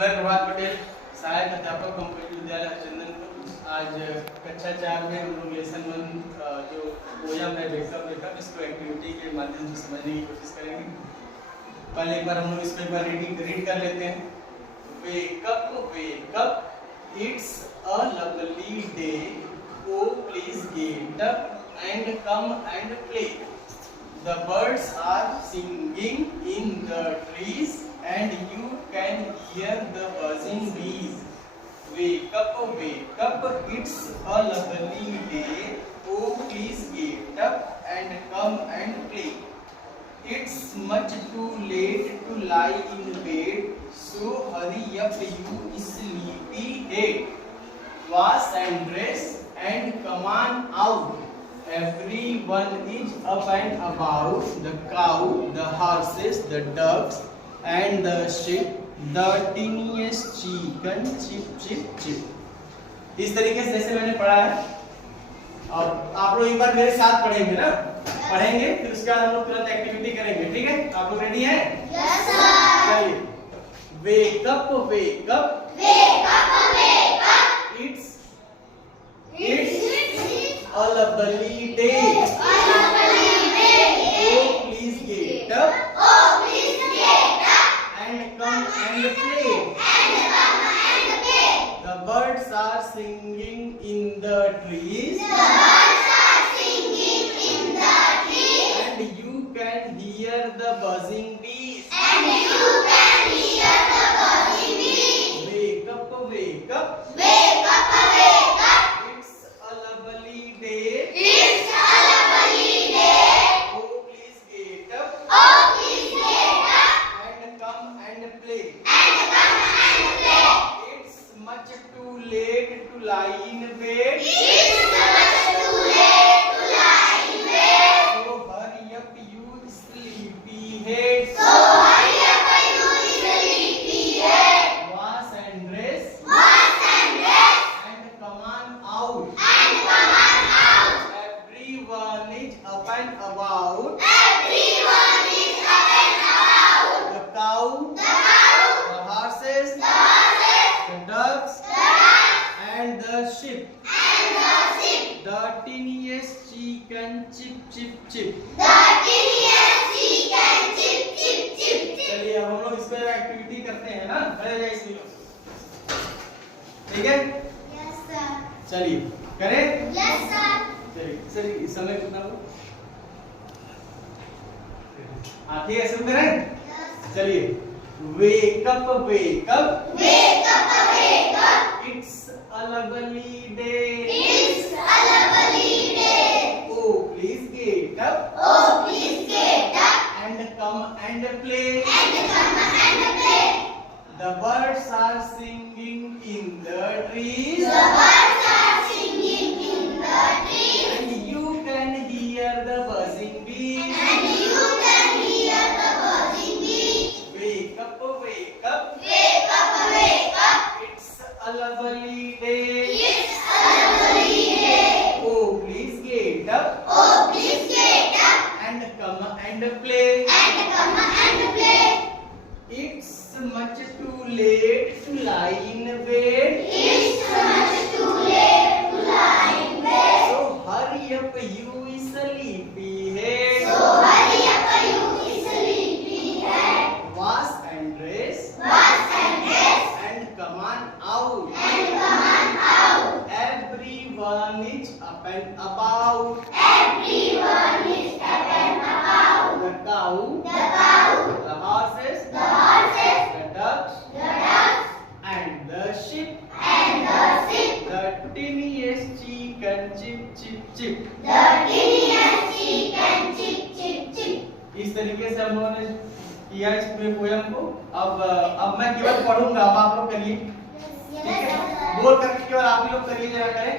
मैं प्रभात पटेल, सहायक अध्यापक कॉम्पिटेटिव विद्यालय हरचंदनपुर। आज कक्षा 4 में हम लोग लेसन 1 जो पोयम है वेकअप इसको एक्टिविटी के माध्यम से समझने की कोशिश करेंगे। पहले एक बार हम लोग इसको एक बार रीड कर लेते हैं। Wake up wake up it's a lovely day, oh please get up and come and play. The birds are singing in the trees and you can hear the buzzing bees. Wake up, it's a lovely day. Oh, please get up and come and play. It's much too late to lie in bed, so hurry up, you sleepy head. Wash and dress and come on out. Everyone is up and about, the cow, the horses, the ducks and the sheep, the tiniest chicken, chip chip chip। इस तरीके से जैसे मैंने पढ़ा है, और आप लोग एक बार मेरे साथ पढ़ेंगे ना, पढ़ेंगे फिर उसके बाद हम लोग तुरंत एक्टिविटी करेंगे, ठीक है? आप लोग रेडी हैं? Yes sir. चलिए, wake up wake up it's a lovely day. Oh, please get up and come and play. The birds are singing in the trees. And you can hear the buzzing bees. Wake up, wake up. It's a lovely day. Oh, please get up and come and play. It's much too late to lie in bed. So hurry up, you sleepy head. Wash and dress and come on out. Everyone is up and about. The cow, the horses, the ducks and the sheep, the tiniest chicken, chip chip chip। चलिए अब हम लोग इस पर activity करते हैं ना, खड़े जाइए इसमें लोग, ठीक है? चलिए करें। चलिए सर, इस समय कितना हो? हाँ ठीक है, शुरू करें। चलिए, wake up wake up it's a lovely day. Oh, please get up and come and play. The birds are singing in the trees. And you can hear the buzzing bees. Wake up, it's a lovely day. Oh, please get up and come and play. It's much too late to lie in bed. So hurry up, you sleepy head. Wash and dress and come on out. Everyone is up and about. The cow, the horses, the ducks and the sheep, the tiniest chicken, chip chip chip। इस तरीके से हम लोगों ने किया इस पूरे poem को। अब मैं केवल पढ़ूंगा, अब आप लोग करिए, ठीक है? बोल करके केवल आप ही लोग करिए, जरा करें।